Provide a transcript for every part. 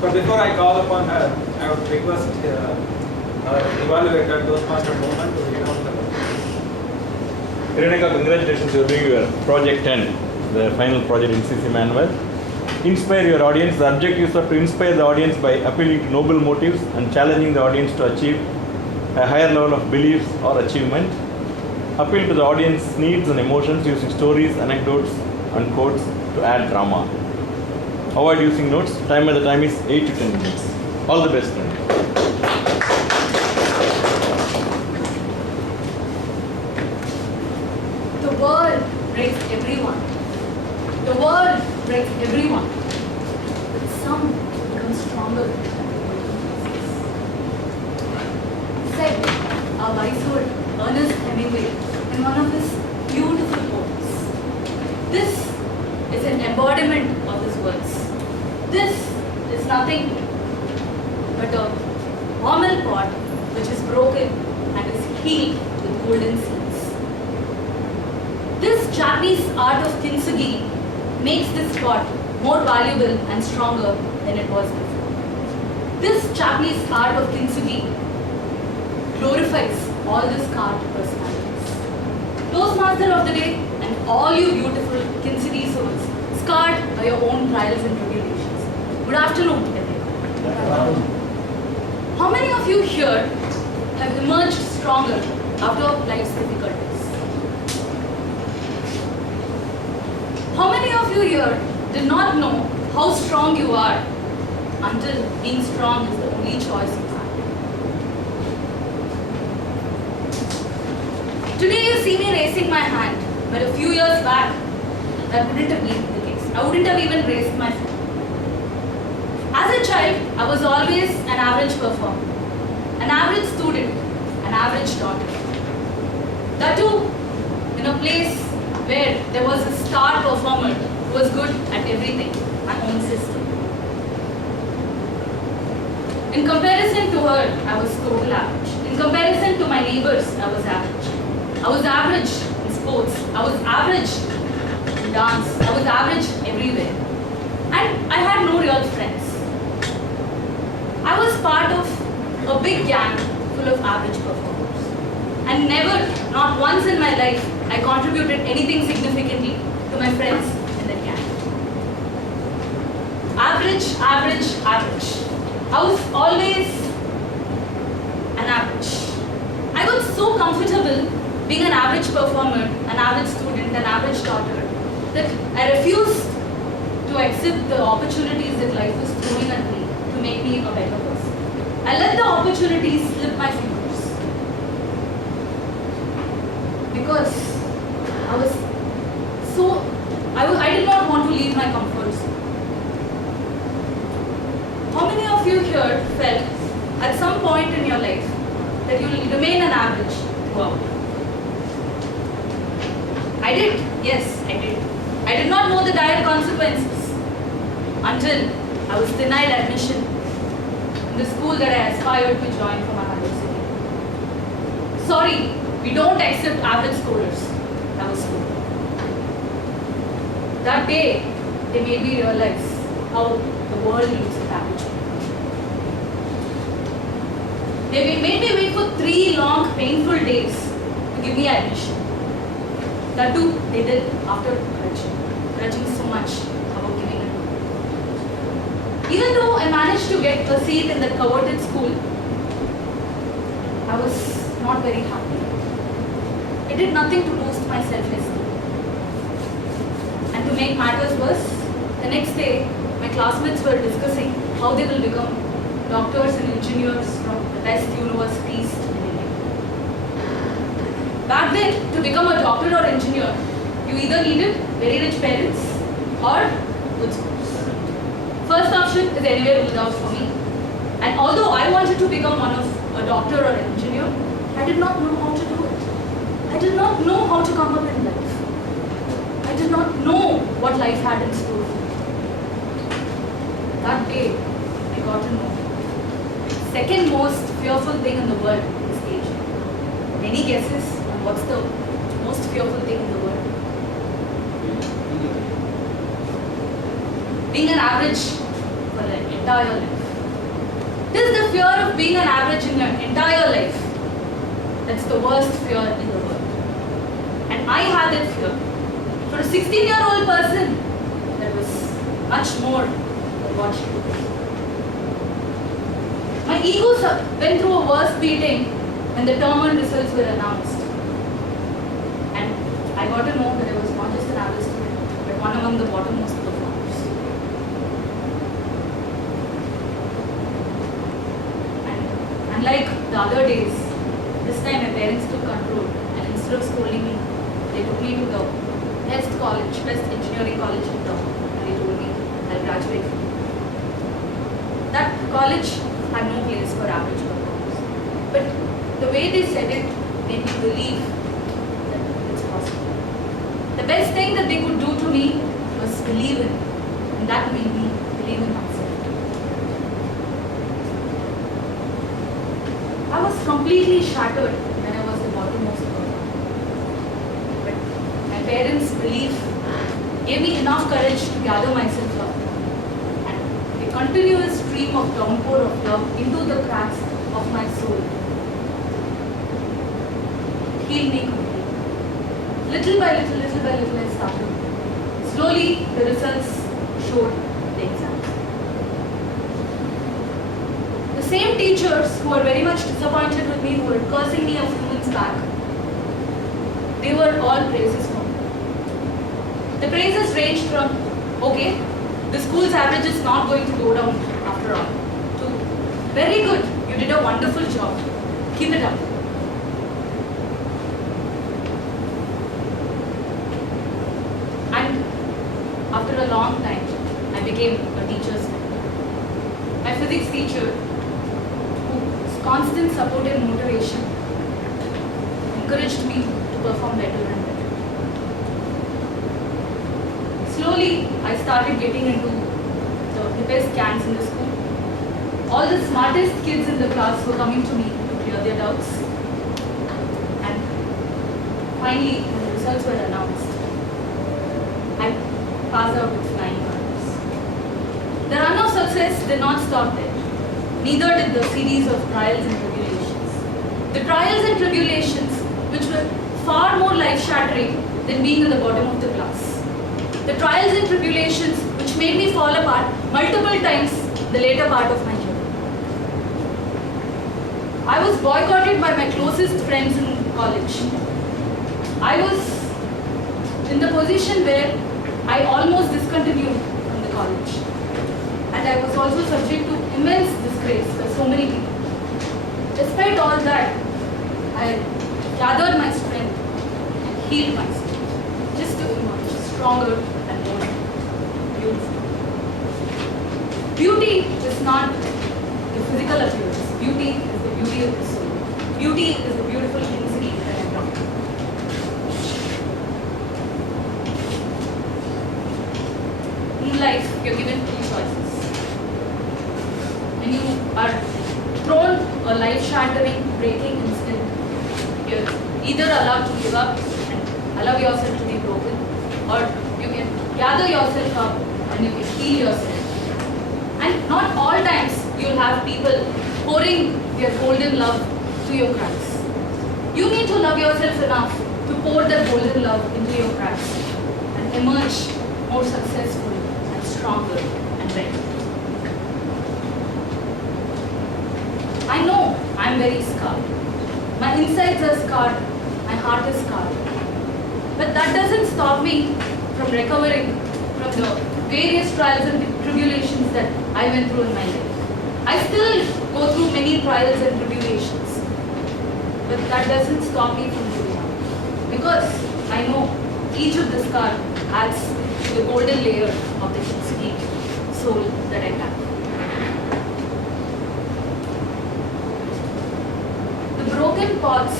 But before I call upon her, I would request our evaluator, Toastmaster Mohan, to read out the Hiraneka, congratulations, you are doing your project 10, the final project in CC Manual. Inspire your audience. The objectives are to inspire the audience by appealing to noble motives and challenging the audience to achieve a higher level of beliefs or achievement. Appeal to the audience needs and emotions using stories, anecdotes and quotes to add drama. Avoid using notes. Time at the time is 8 to 10 minutes. All the best, friends. The world breaks everyone. The world breaks everyone. But some become stronger. Said our wise old Ernest Hemingway in one of his beautiful poems. This is an embodiment of his words. This is nothing but a normal pot which is broken and is healed with golden seeds. This Japanese art of kintsugi makes this pot more valuable and stronger than it was before. This Japanese art of kintsugi glorifies all the scarred personalities. Toastmaster of the day and all you beautiful kintsugi souls scarred by your own trials and tribulations. Good afternoon, everyone. How many of you here have emerged stronger after life's difficulties? How many of you here did not know how strong you are until being strong is the only choice you have? Today you see me raising my hand, but a few years back, that wouldn't have been the case. I wouldn't have even raised my hand. As a child, I was always an average performer, an average student, an average daughter. That too, in a place where there was a star performer who was good at everything, my own sister. In comparison to her, I was total average. In comparison to my neighbors, I was average. I was average in sports. I was average in dance. I was average everywhere. And I had no real friends. I was part of a big gang full of average performers. And never, not once in my life, I contributed anything significantly to my friends in that gang. Average, average, average. I was always an average. I got so comfortable being an average performer, an average student, an average daughter, that I refused to accept the opportunities that life was throwing at me to make me a better person. I let the opportunities slip my fingers. Because I was so, I did not want to leave my comfort zone. How many of you here felt at some point in your life that you will remain an average throughout? I did, yes, I did. I did not know the dire consequences until I was denied admission in the school that I aspired to join from another city. Sorry, we don't accept average scorers. That was school. That day, they made me realize how the world looks at average people. They made me wait for 3 long, painful days to give me admission. That too, they did after grudging so much about giving it. Even though I managed to get a seat in that coveted school, I was not very happy. It did nothing to boost my self-esteem. And to make matters worse, the next day, my classmates were discussing how they will become doctors and engineers from the best universities in India. Back then, to become a doctor or engineer, you either needed very rich parents or good schools. First option is anywhere ruled out for me. And although I wanted to become a doctor or an engineer, I did not know how to do it. I did not know how to come up in life. I did not know what life had in store for me. That day, I got to know. Second most fearful thing in the world is age. Any guesses on what's the most fearful thing in the world? being an average for the entire life. It is the fear of being an average in your entire life that's the worst fear in the world. And I had that fear. For a 16-year-old person, that was much more than what she did. My ego went through a worse beating when the term one results were announced. And I got to know that I was not just an average student, but one among the bottommost performers. And unlike the other days, this time my parents took control, and instead of scolding me, they took me to the best college, best engineering college in town, and they told me I'll graduate from it. That college had no place for average performers. But the way they said it made me believe that it's possible. The best thing that they could do to me was believe in, and that made me believe in myself. I was completely shattered when I was the bottommost performer. But my parents' belief gave me enough courage to gather myself up. And a continuous stream of downpour of love into the cracks of my soul healed me completely. Little by little, I started. Slowly, the results showed the exam. The same teachers who were very much disappointed with me, who were cursing me a few months back, they were all praises for me. The praises ranged from, okay, the school's average is not going to go down after all, to, very good, you did a wonderful job, keep it up. And after a long time, I became a teacher's mentor. My physics teacher, whose constant support and motivation encouraged me to perform better and better. Slowly, I started getting into the best gangs in the school. All the smartest kids in the class were coming to me to clear their doubts. And finally, when the results were announced, I passed out with flying colors. The run of success did not stop there. Neither did the series of trials and tribulations. The trials and tribulations, which were far more life-shattering than being at the bottom of the class. The trials and tribulations which made me fall apart multiple times the later part of my journey. I was boycotted by my closest friends in college. I was in the position where I almost discontinued from the college. And I was also subject to immense disgrace by so many people. Despite all that, I gathered my strength and healed myself just to emerge stronger and more beautiful. Beauty is not the physical appearance. Beauty is the beauty of the soul. Beauty is the beautiful intensity that I talk about. In life, you're given two choices. When you are thrown a life-shattering, breaking incident, you're either allowed to give up and allow yourself to be broken, or you can gather yourself up and you can heal yourself. And not all times you'll have people pouring their golden love to your cracks. You need to love yourself enough to pour that golden love into your cracks and emerge more successful and stronger and better. I know I'm very scarred. My insides are scarred, my heart is scarred. But that doesn't stop me from recovering from the various trials and tribulations that I went through in my life. I still go through many trials and tribulations. But that doesn't stop me from moving on. Because I know each of the scar adds to the golden layer of the Kinsugi soul that I have. The broken parts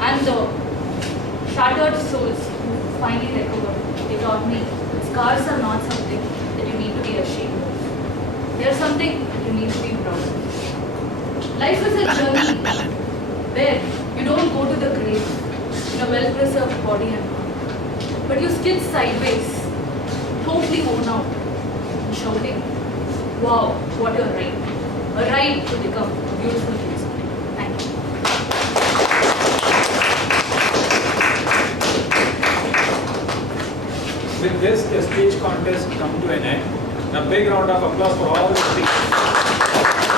and the shattered souls who finally recovered, they taught me that scars are not something that you need to be ashamed of. They are something that you need to be proud of. Life is a journey where you don't go to the grave in a well-preserved body and mind, but you skid sideways, totally worn out, shouting, "Wow, what a ride! A ride to become a beautiful music." Thank you. With this, the speech contest come to an end. A big round of applause for all the speakers.